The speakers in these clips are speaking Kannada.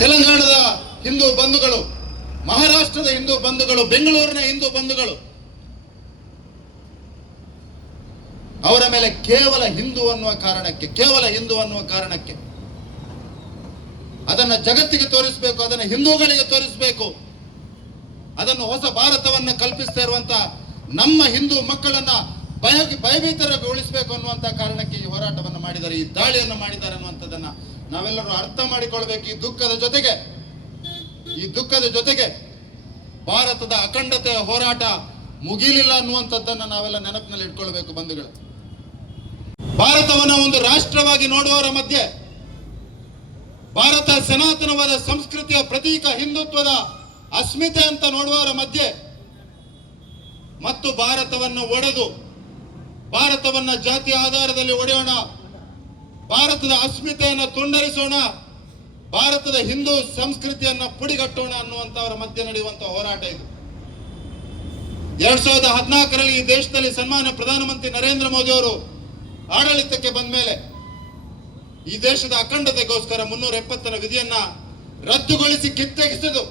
ತೆಲಂಗಾಣದ ಹಿಂದೂ ಬಂಧುಗಳು, ಮಹಾರಾಷ್ಟ್ರದ ಹಿಂದೂ ಬಂಧುಗಳು, ಬೆಂಗಳೂರಿನ ಹಿಂದೂ ಬಂಧುಗಳು ಅವರ ಮೇಲೆ ಕೇವಲ ಹಿಂದೂ ಅನ್ನುವ ಕಾರಣಕ್ಕೆ ಅದನ್ನು ಜಗತ್ತಿಗೆ ತೋರಿಸಬೇಕು, ಅದನ್ನು ಹಿಂದೂಗಳಿಗೆ ತೋರಿಸಬೇಕು, ಅದನ್ನು ಹೊಸ ಭಾರತವನ್ನು ಕಲ್ಪಿಸ್ತಾ ಇರುವಂತ ನಮ್ಮ ಹಿಂದೂ ಮಕ್ಕಳನ್ನ ಭಯಭೀತರಗೊಳಿಸಬೇಕು ಅನ್ನುವಂತ ಕಾರಣಕ್ಕೆ ಈ ಹೋರಾಟವನ್ನು ಮಾಡಿದ್ದಾರೆ, ಈ ದಾಳಿಯನ್ನು ಮಾಡಿದ್ದಾರೆ ಅನ್ನುವಂಥದ್ದನ್ನ ನಾವೆಲ್ಲರೂ ಅರ್ಥ ಮಾಡಿಕೊಳ್ಬೇಕು. ಈ ದುಃಖದ ಜೊತೆಗೆ ಭಾರತದ ಅಖಂಡತೆಯ ಹೋರಾಟ ಮುಗಿಲಿಲ್ಲ ಅನ್ನುವಂಥದ್ದನ್ನ ನಾವೆಲ್ಲ ನೆನಪಿನಲ್ಲಿ ಇಟ್ಕೊಳ್ಬೇಕು ಬಂಧುಗಳು. ಭಾರತವನ್ನು ಒಂದು ರಾಷ್ಟ್ರವಾಗಿ ನೋಡುವವರ ಮಧ್ಯೆ, ಭಾರತ ಸನಾತನವಾದ ಸಂಸ್ಕೃತಿಯ ಪ್ರತೀಕ, ಹಿಂದುತ್ವದ ಅಸ್ಮಿತೆ ಅಂತ ನೋಡುವವರ ಮಧ್ಯೆ ಮತ್ತು ಭಾರತವನ್ನು ಒಡೆದು ಭಾರತವನ್ನ ಜಾತಿಯ ಆಧಾರದಲ್ಲಿ ಒಡೆಯೋಣ, ಭಾರತದ ಅಸ್ಮಿತೆಯನ್ನು ತುಂಡರಿಸೋಣ, ಭಾರತದ ಹಿಂದೂ ಸಂಸ್ಕೃತಿಯನ್ನ ಪುಡಿಗಟ್ಟೋಣ ಅನ್ನುವಂತವರ ಮಧ್ಯೆ ನಡೆಯುವಂತಹ ಹೋರಾಟ ಇದು. 2014ರಲ್ಲಿ ಈ ದೇಶದಲ್ಲಿ ಸನ್ಮಾನ್ಯ ಪ್ರಧಾನಮಂತ್ರಿ ನರೇಂದ್ರ ಮೋದಿ ಅವರು ಆಡಳಿತಕ್ಕೆ ಬಂದ ಮೇಲೆ ಈ ದೇಶದ ಅಖಂಡತೆಗೋಸ್ಕರ 370ರ ವಿಧಿಯನ್ನ ರದ್ದುಗೊಳಿಸಿ ಕಿತ್ತೆಗೆಸಿದು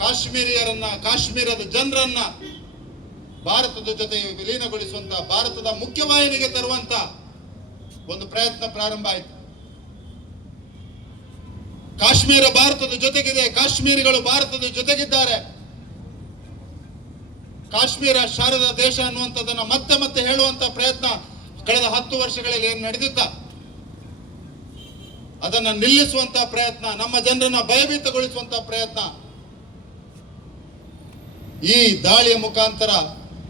ಕಾಶ್ಮೀರದ ಜನರನ್ನ ಭಾರತದ ಜೊತೆ ವಿಲೀನಗೊಳಿಸುವಂತ, ಭಾರತದ ಮುಖ್ಯವಾಹಿನಿಗೆ ತರುವಂತ ಒಂದು ಪ್ರಯತ್ನ ಪ್ರಾರಂಭ ಆಯಿತು. ಕಾಶ್ಮೀರ ಭಾರತದ ಜೊತೆಗಿದೆ, ಕಾಶ್ಮೀರಿಗಳು ಭಾರತದ ಜೊತೆಗಿದ್ದಾರೆ, ಕಾಶ್ಮೀರ ಶಾರದಾ ದೇಶ ಅನ್ನುವಂಥದ್ದನ್ನ ಮತ್ತೆ ಹೇಳುವಂತ ಪ್ರಯತ್ನ ಕಳೆದ 10 ವರ್ಷಗಳಲ್ಲಿ ಏನು ನಡೆದಿದ್ದ ಅದನ್ನ ನಿಲ್ಲಿಸುವಂತ ಪ್ರಯತ್ನ, ನಮ್ಮ ಜನರನ್ನ ಭಯಭೀತಗೊಳಿಸುವಂತ ಪ್ರಯತ್ನ ಈ ದಾಳಿಯ ಮುಖಾಂತರ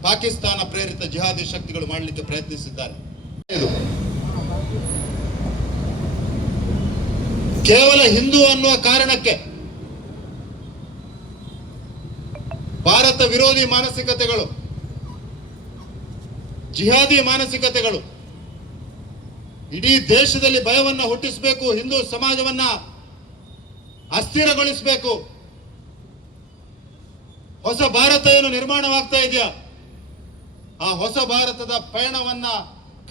ಪಾಕಿಸ್ತಾನ ಪ್ರೇರಿತ ಜಿಹಾದಿ ಶಕ್ತಿಗಳು ಮಾಡಲಿಕ್ಕೆ ಪ್ರಯತ್ನಿಸಿದ್ದಾರೆ. ಕೇವಲ ಹಿಂದೂ ಅನ್ನುವ ಕಾರಣಕ್ಕೆ ಭಾರತ ವಿರೋಧಿ ಮಾನಸಿಕತೆಗಳು, ಜಿಹಾದಿ ಮಾನಸಿಕತೆಗಳು ಇಡೀ ದೇಶದಲ್ಲಿ ಭಯವನ್ನ ಹುಟ್ಟಿಸಬೇಕು, ಹಿಂದೂ ಸಮಾಜವನ್ನ ಅಸ್ಥಿರಗೊಳಿಸಬೇಕು. ಹೊಸ ಭಾರತ ಏನು ನಿರ್ಮಾಣವಾಗ್ತಾ ಇದೆಯಾ, ಆ ಹೊಸ ಭಾರತದ ಪಯಣವನ್ನ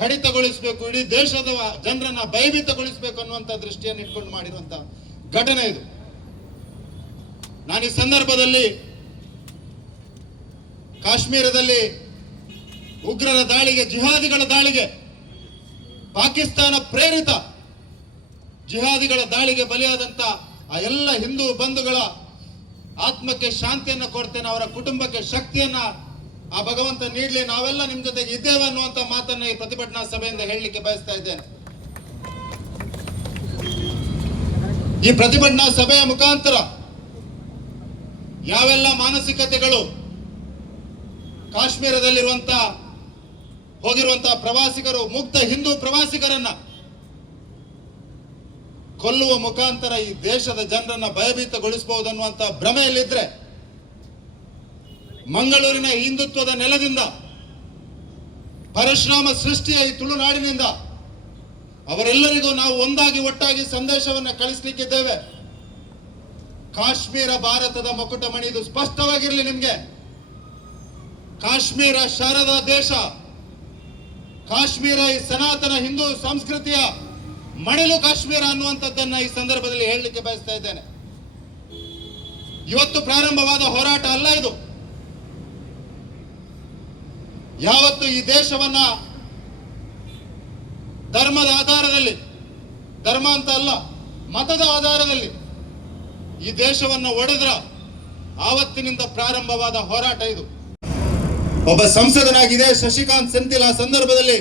ಕಡಿತಗೊಳಿಸಬೇಕು, ಇಡೀ ದೇಶದ ಜನರನ್ನ ಭಯಭೀತಗೊಳಿಸಬೇಕು ಅನ್ನುವಂತ ದೃಷ್ಟಿಯನ್ನು ಇಟ್ಕೊಂಡು ಮಾಡಿರುವಂತ ಘಟನೆ ಇದು. ನಾನು ಈ ಸಂದರ್ಭದಲ್ಲಿ ಕಾಶ್ಮೀರದಲ್ಲಿ ಉಗ್ರರ ದಾಳಿಗೆ, ಜಿಹಾದಿಗಳ ದಾಳಿಗೆ, ಪಾಕಿಸ್ತಾನ ಪ್ರೇರಿತ ಜಿಹಾದಿಗಳ ದಾಳಿಗೆ ಬಲಿಯಾದಂತ ಆ ಎಲ್ಲ ಹಿಂದೂ ಬಂಧುಗಳ ಆತ್ಮಕ್ಕೆ ಶಾಂತಿಯನ್ನ ಕೊಡ್ತೇನೆ, ಅವರ ಕುಟುಂಬಕ್ಕೆ ಶಕ್ತಿಯನ್ನ ಆ ಭಗವಂತ ನೀಡಲಿ, ನಾವೆಲ್ಲ ನಿಮ್ ಜೊತೆಗೆ ಇದ್ದೇವೆ ಅನ್ನುವಂತ ಮಾತನ್ನ ಈ ಪ್ರತಿಭಟನಾ ಸಭೆಯಿಂದ ಹೇಳಲಿಕ್ಕೆ ಬಯಸ್ತಾ ಇದ್ದೇನೆ. ಈ ಪ್ರತಿಭಟನಾ ಸಭೆಯ ಮುಖಾಂತರ ಯಾವೆಲ್ಲ ಮಾನಸಿಕತೆಗಳು ಕಾಶ್ಮೀರದಲ್ಲಿರುವಂತ ಹೋಗಿರುವಂತಹ ಪ್ರವಾಸಿಗರು, ಮುಗ್ಧ ಹಿಂದೂ ಪ್ರವಾಸಿಗರನ್ನ ಕೊಲ್ಲುವ ಮುಖಾಂತರ ಈ ದೇಶದ ಜನರನ್ನ ಭಯಭೀತಗೊಳಿಸಬಹುದು ಅನ್ನುವಂತ ಭ್ರಮೆಯಲ್ಲಿದ್ರೆ, ಮಂಗಳೂರಿನ ಹಿಂದುತ್ವದ ನೆಲದಿಂದ, ಪರಶುರಾಮ ಸೃಷ್ಟಿಯ ಈ ತುಳುನಾಡಿನಿಂದ ಅವರೆಲ್ಲರಿಗೂ ನಾವು ಒಟ್ಟಾಗಿ ಸಂದೇಶವನ್ನು ಕಳಿಸ್ಲಿಕ್ಕಿದ್ದೇವೆ. ಕಾಶ್ಮೀರ ಭಾರತದ ಮಕುಟಮಣಿ, ಇದು ಸ್ಪಷ್ಟವಾಗಿರಲಿ ನಿಮ್ಗೆ. ಕಾಶ್ಮೀರ ಶಾರದಾ ದೇಶ, ಕಾಶ್ಮೀರ ಈ ಸನಾತನ ಹಿಂದೂ ಸಂಸ್ಕೃತಿಯ ಮಡಿಲು ಕಾಶ್ಮೀರ ಅನ್ನುವಂಥದ್ದನ್ನ ಈ ಸಂದರ್ಭದಲ್ಲಿ ಹೇಳಲಿಕ್ಕೆ ಬಯಸ್ತಾ ಇದ್ದೇನೆ. ಇವತ್ತು ಪ್ರಾರಂಭವಾದ ಹೋರಾಟ ಅಲ್ಲ ಇದು. ಯಾವತ್ತು ಈ ದೇಶವನ್ನ ಧರ್ಮದ ಆಧಾರದಲ್ಲಿ, ಧರ್ಮ ಅಂತ ಅಲ್ಲ ಮತದ ಆಧಾರದಲ್ಲಿ ಈ ದೇಶವನ್ನು ಒಡೆದ್ರ ಆವತ್ತಿನಿಂದ ಪ್ರಾರಂಭವಾದ ಹೋರಾಟ ಇದು. ಒಬ್ಬ ಸಂಸದನಾಗಿದೆ ಶಶಿಕಾಂತ್ ಸೆಂಥಿಲ್ ಆ ಸಂದರ್ಭದಲ್ಲಿ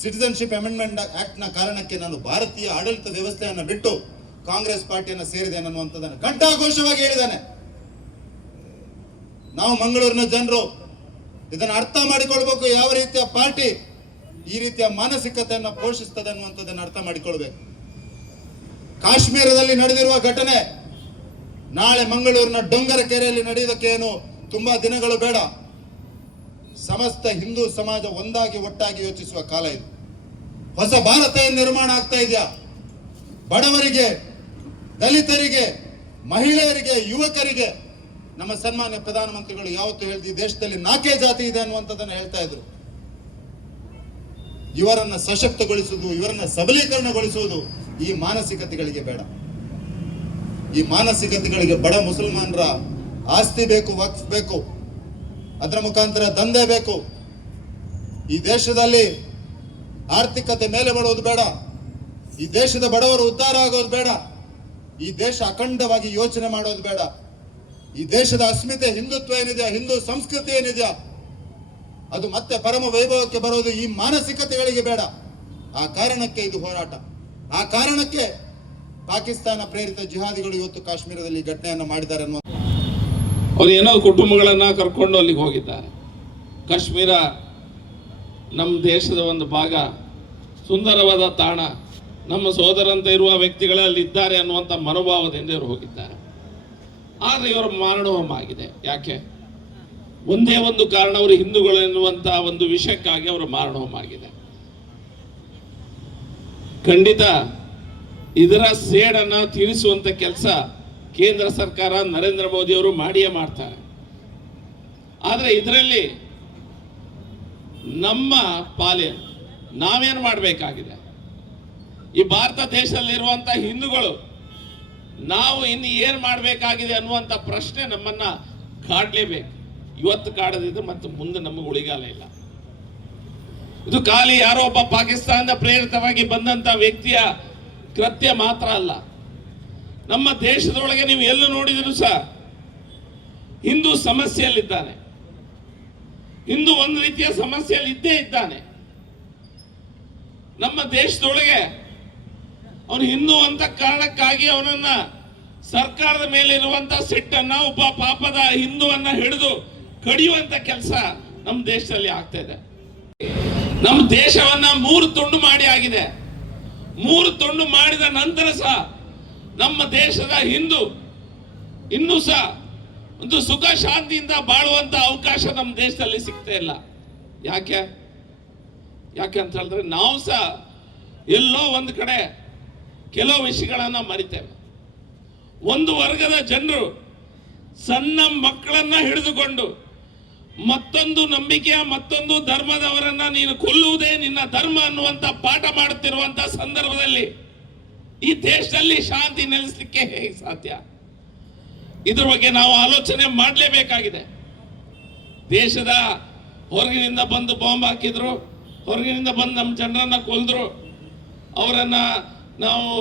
ಸಿಟಿಜನ್ಶಿಪ್ ಅಮೆಂಡ್ಮೆಂಟ್ ಆಕ್ಟ್ ನ ಕಾರಣಕ್ಕೆ ನಾನು ಭಾರತೀಯ ಆಡಳಿತ ವ್ಯವಸ್ಥೆಯನ್ನು ಬಿಟ್ಟು ಕಾಂಗ್ರೆಸ್ ಪಾರ್ಟಿಯನ್ನು ಸೇರಿದ್ದೇನೆ ಅನ್ನುವಂಥದ್ದನ್ನು ಘಂಟಾಘೋಷವಾಗಿ ಹೇಳಿದ್ದಾನೆ. ನಾವು ಮಂಗಳೂರಿನ ಜನರು ಇದನ್ನು ಅರ್ಥ ಮಾಡಿಕೊಳ್ಬೇಕು, ಯಾವ ರೀತಿಯ ಪಾರ್ಟಿ ಈ ರೀತಿಯ ಮಾನಸಿಕತೆಯನ್ನು ಪೋಷಿಸ್ತದೆ ಅನ್ನುವಂಥದ್ದನ್ನು ಅರ್ಥ ಮಾಡಿಕೊಳ್ಬೇಕು. ಕಾಶ್ಮೀರದಲ್ಲಿ ನಡೆದಿರುವ ಘಟನೆ ನಾಳೆ ಮಂಗಳೂರಿನ ಡೊಂಗರಕೆರೆಯಲ್ಲಿ ನಡೆಯುವುದಕ್ಕೆ ಏನು ತುಂಬಾ ದಿನಗಳು ಬೇಡ. ಸಮಸ್ತ ಹಿಂದೂ ಸಮಾಜ ಒಟ್ಟಾಗಿ ಯೋಚಿಸುವ ಕಾಲ ಇದು. ಹೊಸ ಭಾರತ ನಿರ್ಮಾಣ ಆಗ್ತಾ ಇದೆಯಾ? ಬಡವರಿಗೆ, ದಲಿತರಿಗೆ, ಮಹಿಳೆಯರಿಗೆ, ಯುವಕರಿಗೆ ನಮ್ಮ ಸನ್ಮಾನ್ಯ ಪ್ರಧಾನಮಂತ್ರಿಗಳು ಯಾವತ್ತು ಹೇಳಿದ ಈ ದೇಶದಲ್ಲಿ 4 ಜಾತಿ ಇದೆ ಅನ್ನುವಂಥದ್ದನ್ನು ಹೇಳ್ತಾ ಇದ್ರು. ಇವರನ್ನ ಸಶಕ್ತಗೊಳಿಸುವುದು, ಇವರನ್ನ ಸಬಲೀಕರಣಗೊಳಿಸುವುದು ಈ ಮಾನಸಿಕತೆಗಳಿಗೆ ಬೇಡ. ಈ ಮಾನಸಿಕತೆಗಳಿಗೆ ಬಡ ಮುಸಲ್ಮಾನರ ಆಸ್ತಿ ಬೇಕು, ವಕ್ಫ್ ಬೇಕು, ಅದರ ಮುಖಾಂತರ ದಂಧೆ ಬೇಕು. ಈ ದೇಶದಲ್ಲಿ ಆರ್ಥಿಕತೆ ಮೇಲೆ ಬರೋದು ಬೇಡ, ಈ ದೇಶದ ಬಡವರು ಉದ್ಧಾರ ಆಗೋದು ಬೇಡ, ಈ ದೇಶ ಅಖಂಡವಾಗಿ ಯೋಚನೆ ಮಾಡೋದು ಬೇಡ. ಈ ದೇಶದ ಅಸ್ಮಿತೆ, ಹಿಂದುತ್ವ ಏನಿದೆ, ಹಿಂದೂ ಸಂಸ್ಕೃತಿ ಏನಿದೆಯಾ, ಅದು ಮತ್ತೆ ಪರಮ ವೈಭವಕ್ಕೆ ಬರೋದು ಈ ಮಾನಸಿಕತೆಗಳಿಗೆ ಬೇಡ. ಆ ಕಾರಣಕ್ಕೆ ಇದು ಹೋರಾಟ. ಆ ಕಾರಣಕ್ಕೆ ಪಾಕಿಸ್ತಾನ ಪ್ರೇರಿತ ಜಿಹಾದಿಗಳು ಇವತ್ತು ಕಾಶ್ಮೀರದಲ್ಲಿ ಘಟನೆಯನ್ನು ಮಾಡಿದ್ದಾರೆ ಅನ್ನುವ ಅವ್ರು ಏನೋ ಕುಟುಂಬಗಳನ್ನ ಕರ್ಕೊಂಡು ಅಲ್ಲಿಗೆ ಹೋಗಿದ್ದಾರೆ. ಕಾಶ್ಮೀರ ನಮ್ಮ ದೇಶದ ಒಂದು ಭಾಗ, ಸುಂದರವಾದ ತಾಣ, ನಮ್ಮ ಸೋದರಂತೆ ಇರುವ ವ್ಯಕ್ತಿಗಳಲ್ಲಿ ಇದ್ದಾರೆ ಅನ್ನುವಂಥ ಮನೋಭಾವದಿಂದ ಇವರು ಹೋಗಿದ್ದಾರೆ. ಆದರೆ ಇವರ ಮಾರಣೋಹಮ ಆಗಿದೆ. ಯಾಕೆ? ಒಂದೇ ಒಂದು ಕಾರಣ, ಅವರು ಹಿಂದೂಗಳು ಎನ್ನುವಂಥ ಒಂದು ವಿಷಯಕ್ಕಾಗಿ ಅವರ ಮಾರಣೋಹಮ ಆಗಿದೆ. ಖಂಡಿತ ಇದರ ಸೇಡನ್ನು ತೀರಿಸುವಂತ ಕೆಲಸ ಕೇಂದ್ರ ಸರ್ಕಾರ, ನರೇಂದ್ರ ಮೋದಿ ಅವರು ಮಾಡಿಯೇ ಮಾಡ್ತಾರೆ. ಆದರೆ ಇದರಲ್ಲಿ ನಮ್ಮ ಪಾಲೇನು, ನಾವೇನು ಮಾಡಬೇಕಾಗಿದೆ? ಈ ಭಾರತ ದೇಶದಲ್ಲಿರುವಂತ ಹಿಂದೂಗಳು ನಾವು ಇನ್ನು ಏನು ಮಾಡಬೇಕಾಗಿದೆ ಅನ್ನುವಂಥ ಪ್ರಶ್ನೆ ನಮ್ಮನ್ನ ಕಾಡಲೇಬೇಕು. ಇವತ್ತು ಕಾಡದಿದ್ರೆ ಮತ್ತೆ ಮುಂದೆ ನಮಗೆ ಉಳಿಗಾಲ ಇಲ್ಲ. ಇದು ಖಾಲಿ ಯಾರೋ ಒಬ್ಬ ಪಾಕಿಸ್ತಾನದ ಪ್ರೇರಿತವಾಗಿ ಬಂದಂತ ವ್ಯಕ್ತಿಯ ಕೃತ್ಯ ಮಾತ್ರ ಅಲ್ಲ. ನಮ್ಮ ದೇಶದೊಳಗೆ ನೀವು ಎಲ್ಲೂ ನೋಡಿದ್ರು ಸಹ ಹಿಂದೂ ಸಮಸ್ಯೆಯಲ್ಲಿದ್ದಾನೆ. ಹಿಂದೂ ಒಂದು ರೀತಿಯ ಸಮಸ್ಯೆಯಲ್ಲಿ ಇದ್ದೇ ಇದ್ದಾನೆ. ನಮ್ಮ ದೇಶದೊಳಗೆ ಅವನು ಹಿಂದೂ ಅಂತ ಕಾರಣಕ್ಕಾಗಿ ಅವನನ್ನ ಸರ್ಕಾರದ ಮೇಲೆ ಇರುವಂತ ಸಿಟ್ಟನ್ನ, ಒಬ್ಬ ಪಾಪದ ಹಿಂದುವನ್ನ ಹಿಡಿದು ಕಡಿಯುವಂತ ಕೆಲಸ ನಮ್ಮ ದೇಶದಲ್ಲಿ ಆಗ್ತಾ ಇದೆ. ನಮ್ಮ ದೇಶವನ್ನ 3 ತುಂಡು ಮಾಡಿ ಆಗಿದೆ. 3 ತುಂಡು ಮಾಡಿದ ನಂತರ ಸಹ ನಮ್ಮ ದೇಶದ ಹಿಂದೂ ಇನ್ನೂ ಸಹ ಒಂದು ಸುಖ ಶಾಂತಿಯಿಂದ ಬಾಳುವಂತ ಅವಕಾಶ ನಮ್ಮ ದೇಶದಲ್ಲಿ ಸಿಗ್ತಾ ಇಲ್ಲ. ಯಾಕೆ ಅಂತ ಹೇಳಿದ್ರೆ ನಾವು ಸಹ ಎಲ್ಲೋ ಒಂದು ಕಡೆ ಕೆಲವು ವಿಷಯಗಳನ್ನ ಮರಿತೇವೆ. ಒಂದು ವರ್ಗದ ಜನರು ಸಣ್ಣ ಮಕ್ಕಳನ್ನ ಹಿಡಿದುಕೊಂಡು ಮತ್ತೊಂದು ನಂಬಿಕೆಯ, ಮತ್ತೊಂದು ಧರ್ಮದವರನ್ನ ನೀನು ಕೊಲ್ಲುವುದೇ ನಿನ್ನ ಧರ್ಮ ಅನ್ನುವಂತ ಪಾಠ ಮಾಡುತ್ತಿರುವಂತ ಸಂದರ್ಭದಲ್ಲಿ ಈ ದೇಶದಲ್ಲಿ ಶಾಂತಿ ನೆಲೆಸಲಿಕ್ಕೆ ಹೇಗೆ ಸಾಧ್ಯ? ಇದ್ರ ಬಗ್ಗೆ ನಾವು ಆಲೋಚನೆ ಮಾಡಲೇಬೇಕಾಗಿದೆ. ದೇಶದ ಹೊರಗಿನಿಂದ ಬಂದು ಬಾಂಬ್ ಹಾಕಿದ್ರು, ಹೊರಗಿನಿಂದ ಬಂದು ನಮ್ಮ ಜನರನ್ನ ಕೊಲ್ದ್ರು, ಅವರನ್ನ ನಾವು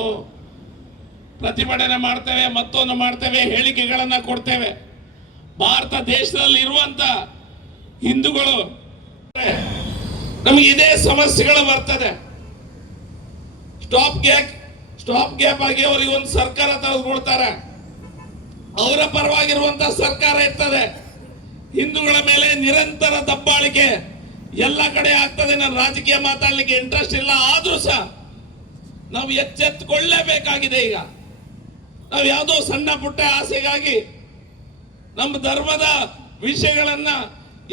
ಪ್ರತಿಭಟನೆ ಮಾಡ್ತೇವೆ, ಮತ್ತೊಂದು ಮಾಡ್ತೇವೆ, ಹೇಳಿಕೆಗಳನ್ನ ಕೊಡ್ತೇವೆ. ಭಾರತ ದೇಶದಲ್ಲಿ ಇರುವಂತ ಹಿಂದೂಗಳು ನಮಗೆ ಇದೇ ಸಮಸ್ಯೆಗಳು ಬರ್ತದೆ. ಸ್ಟಾಪ್ ಗ್ಯಾಪ್ ಆಗಿ ಅವರಿಗೆ ಒಂದು ಸರ್ಕಾರ ತೆಗೆದುಕೊಳ್ತಾರೆ. ಅವರ ಪರವಾಗಿರುವಂತ ಸರ್ಕಾರ ಇರ್ತದೆ. ಹಿಂದೂಗಳ ಮೇಲೆ ನಿರಂತರ ದಬ್ಬಾಳಿಕೆ ಎಲ್ಲ ಕಡೆ ಆಗ್ತದೆ. ನಾನು ರಾಜಕೀಯ ಮಾತಾಡ್ಲಿಕ್ಕೆ ಇಂಟ್ರೆಸ್ಟ್ ಇಲ್ಲ, ಆದ್ರೂ ಸಹ ನಾವು ಎಚ್ಚೆತ್ತುಕೊಳ್ಳಲೇಬೇಕಾಗಿದೆ. ಈಗ ನಾವು ಯಾವುದೋ ಸಣ್ಣ ಪುಟ್ಟ ಆಸೆಗಾಗಿ ನಮ್ಮ ಧರ್ಮದ ವಿಷಯಗಳನ್ನ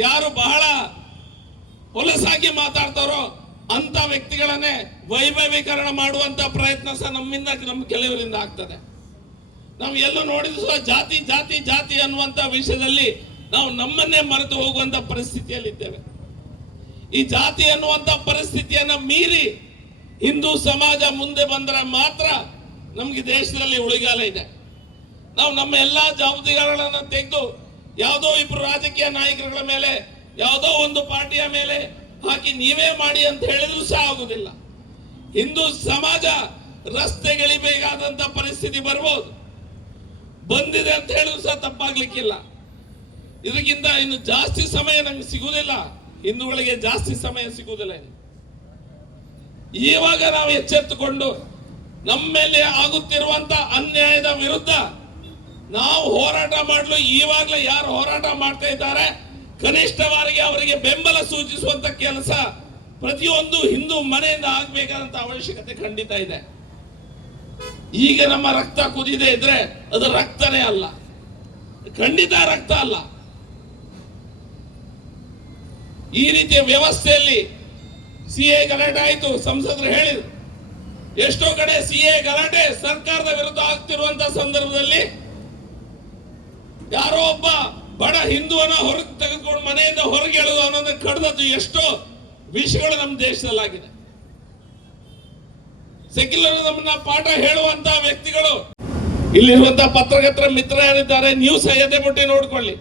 ಯಾರು ಬಹಳ ಹೊಲಸಾಗಿ ಮಾತಾಡ್ತಾರೋ ಅಂತ ವ್ಯಕ್ತಿಗಳನ್ನೇ ವೈಭವೀಕರಣ ಮಾಡುವಂತ ಪ್ರಯತ್ನ ಸಹ ನಮ್ಮ ಕೆಲವರಿಂದ ಆಗ್ತದೆ. ನಾವು ಎಲ್ಲೂ ನೋಡಿದ್ರು ಸಹ ಜಾತಿ ಜಾತಿ ಜಾತಿ ಅನ್ನುವಂತ ವಿಷಯದಲ್ಲಿ ನಾವು ನಮ್ಮನ್ನೇ ಮರೆತು ಹೋಗುವಂತ ಪರಿಸ್ಥಿತಿಯಲ್ಲಿದ್ದೇವೆ. ಈ ಜಾತಿ ಅನ್ನುವಂತ ಪರಿಸ್ಥಿತಿಯನ್ನ ಮೀರಿ ಹಿಂದೂ ಸಮಾಜ ಮುಂದೆ ಬಂದರೆ ಮಾತ್ರ ನಮ್ಗೆ ದೇಶದಲ್ಲಿ ಉಳಿಗಾಲ ಇದೆ. ನಾವು ನಮ್ಮ ಎಲ್ಲಾ ಜವಾಬ್ದಾರಿಗಳನ್ನ ತೆಗೆದು ಯಾವುದೋ ಇಬ್ರು ರಾಜಕೀಯ ನಾಯಕರುಗಳ ಮೇಲೆ, ಯಾವುದೋ ಒಂದು ಪಾರ್ಟಿಯ ಮೇಲೆ ಹಾಕಿ ನೀವೇ ಮಾಡಿ ಅಂತ ಹೇಳಿದ್ರು ಸಹ ಆಗುದಿಲ್ಲ. ಹಿಂದೂ ಸಮಾಜ ರಸ್ತೆಗಳಿಬೇಕಾದಂತ ಪರಿಸ್ಥಿತಿ ಬರ್ಬೋದು, ಬಂದಿದೆ ಅಂತ ಹೇಳಿದ್ರು ಸಹ ತಪ್ಪಾಗ್ಲಿಕ್ಕಿಲ್ಲ. ಇದಕ್ಕಿಂತ ಇನ್ನು ಜಾಸ್ತಿ ಸಮಯ ನಮ್ಗೆ ಸಿಗುವುದಿಲ್ಲ, ಹಿಂದೂಗಳಿಗೆ ಜಾಸ್ತಿ ಸಮಯ ಸಿಗುವುದಿಲ್ಲ. ಇವಾಗ ನಾವು ಎಚ್ಚೆತ್ತುಕೊಂಡು ನಮ್ಮ ಮೇಲೆ ಆಗುತ್ತಿರುವಂತ ಅನ್ಯಾಯದ ವಿರುದ್ಧ ನಾವು ಹೋರಾಟ ಮಾಡಲು ಈವಾಗಲೇ ಯಾರು ಹೋರಾಟ ಮಾಡ್ತಾ ಇದ್ದಾರೆ ಕನಿಷ್ಠವಾಗಿ ಅವರಿಗೆ ಬೆಂಬಲ ಸೂಚಿಸುವಂತ ಕೆಲಸ ಪ್ರತಿಯೊಂದು ಹಿಂದೂ ಮನೆಯಿಂದ ಆಗ್ಬೇಕಾದಂತ ಅವಶ್ಯಕತೆ ಖಂಡಿತ ಇದೆ. ಈಗ ನಮ್ಮ ರಕ್ತ ಕುದಿದೆ ಇದ್ರೆ ಅದು ರಕ್ತನೇ ಅಲ್ಲ, ಖಂಡಿತ ರಕ್ತ ಅಲ್ಲ. ಈ ರೀತಿಯ ವ್ಯವಸ್ಥೆಯಲ್ಲಿ ಸಿಎ ಗಲಾಟೆ ಆಯಿತು, ಸಂಸದರು ಹೇಳಿದ್ರು. ಎಷ್ಟೋ ಕಡೆ ಸಿಎ ಗಲಾಟೆ ಸರ್ಕಾರದ ವಿರುದ್ಧ ಆಗ್ತಿರುವಂತಹ ಸಂದರ್ಭದಲ್ಲಿ ಯಾರೋ ಒಬ್ಬ ಬಡ ಹಿಂದುವನ್ನ ಹೊರಗೆ ತೆಗೆದುಕೊಂಡು ಮನೆಯಿಂದ ಹೊರಗೆ ಎಳೆದು ಅನ್ನೋದನ್ನ ಕಡ್ದದ್ದು ಎಷ್ಟೋ ವಿಷಯಗಳು ನಮ್ಮ ದೇಶದಲ್ಲಾಗಿದೆ. ಸೆಕ್ಯುಲರ್ ನಮ್ಮನ್ನ ಪಾಠ ಹೇಳುವಂತಹ ವ್ಯಕ್ತಿಗಳು ಇಲ್ಲಿರುವಂತಹ ಪತ್ರಕರ್ತರ ಮಿತ್ರ ಯಾರಿದ್ದಾರೆ, ನ್ಯೂಸ್ ಎದೆ ಮುಟ್ಟಿ ನೋಡ್ಕೊಳ್ಳಿ.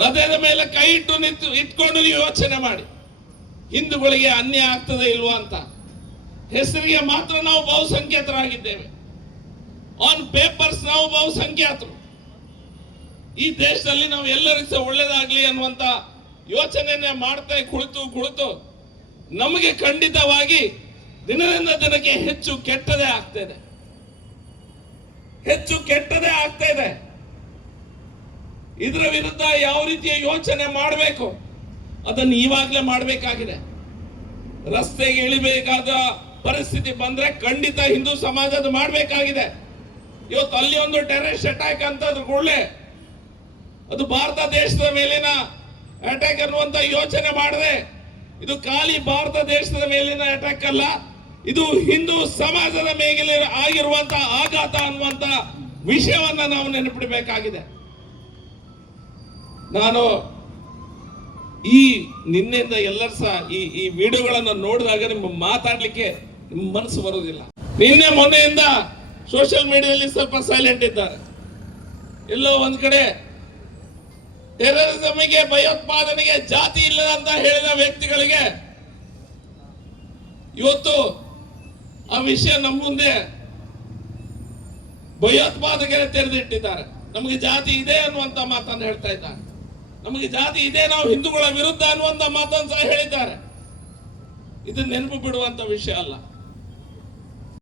ಹೃದಯದ ಮೇಲೆ ಕೈ ಇಟ್ಕೊಂಡು ನೀವು ಯೋಚನೆ ಮಾಡಿ, ಹಿಂದೂಗಳಿಗೆ ಅನ್ಯಾಯ ಆಗ್ತದೆ ಇಲ್ವಾ ಅಂತ. ಹೆಸರಿಗೆ ಮಾತ್ರ ನಾವು ಬಹುಸಂಖ್ಯಾತರಾಗಿದ್ದೇವೆ, ಆನ್ ಪೇಪರ್ಸ್ ನಾವು ಬಹುಸಂಖ್ಯಾತರು. ಈ ದೇಶದಲ್ಲಿ ನಾವು ಎಲ್ಲರಿಗೂ ಸಹ ಒಳ್ಳೇದಾಗ್ಲಿ ಅನ್ನುವಂತ ಯೋಚನೆಯನ್ನೇ ಮಾಡ್ತಾ ಕುಳಿತು ನಮಗೆ ಖಂಡಿತವಾಗಿ ದಿನದಿಂದ ದಿನಕ್ಕೆ ಹೆಚ್ಚು ಕೆಟ್ಟದೇ ಆಗ್ತಾ ಇದೆ. ಇದರ ವಿರುದ್ಧ ಯಾವ ರೀತಿಯ ಯೋಚನೆ ಮಾಡಬೇಕು ಅದನ್ನು ಈವಾಗಲೇ ಮಾಡಬೇಕಾಗಿದೆ. ರಸ್ತೆಗೆ ಇಳಿಬೇಕಾದ ಪರಿಸ್ಥಿತಿ ಬಂದ್ರೆ ಖಂಡಿತ ಹಿಂದೂ ಸಮಾಜದ ಮಾಡಬೇಕಾಗಿದೆ. ಇವತ್ತು ಅಲ್ಲಿ ಒಂದು ಟೆರರಿಸ್ಟ್ ಅಟ್ಯಾಕ್ ಅಂತ ಕೂಡಲೇ ಅದು ಭಾರತ ದೇಶದ ಮೇಲಿನ ಅಟ್ಯಾಕ್ ಅನ್ನುವಂತ ಯೋಚನೆ ಮಾಡದೆ, ಇದು ಖಾಲಿ ಭಾರತ ದೇಶದ ಮೇಲಿನ ಅಟ್ಯಾಕ್ ಅಲ್ಲ, ಇದು ಹಿಂದೂ ಸಮಾಜದ ಮೇಲೆ ಆಗಿರುವಂತ ಆಘಾತ ಅನ್ನುವಂತ ವಿಷಯವನ್ನ ನಾವು ನೆನಪಿಡಬೇಕಾಗಿದೆ. ನಾನು ಈ ನಿನ್ನೆಯಿಂದ ಎಲ್ಲರೂ ಸಹ ಈ ವಿಡಿಯೋಗಳನ್ನು ನೋಡಿದಾಗ ನಿಮ್ಮ ಮಾತಾಡ್ಲಿಕ್ಕೆ ನಿಮ್ಮ ಮನಸ್ಸು ಬರುವುದಿಲ್ಲ. ನಿನ್ನೆ ಮೊನ್ನೆಯಿಂದ ಸೋಷಿಯಲ್ ಮೀಡಿಯಾದಲ್ಲಿ ಸ್ವಲ್ಪ ಸೈಲೆಂಟ್ ಇದ್ದಾರೆ. ಎಲ್ಲೋ ಒಂದ್ ಕಡೆ ಟೆರರಿಸಂಗೆ, ಭಯೋತ್ಪಾದನೆಗೆ ಜಾತಿ ಇಲ್ಲ ಅಂತ ಹೇಳಿದ ವ್ಯಕ್ತಿಗಳಿಗೆ ಇವತ್ತು ಆ ವಿಷಯ ನಮ್ಮ ಮುಂದೆ ಭಯೋತ್ಪಾದಕರೇ ತೆರೆದಿಟ್ಟಿದ್ದಾರೆ. ನಮಗೆ ಜಾತಿ ಇದೆ ಅನ್ನುವಂತ ಮಾತನ್ನು ಹೇಳ್ತಾ ಇದ್ದಾರೆ. ನಮಗೆ ಜಾತಿ ಇದೆ, ನಾವು ಹಿಂದೂಗಳ ವಿರುದ್ಧ ಅನ್ನುವಂತ ಮಾತನ್ನು ಸಹ ಹೇಳಿದ್ದಾರೆ. ಇದು ನೆನಪು ಬಿಡುವಂತ ವಿಷಯ ಅಲ್ಲ.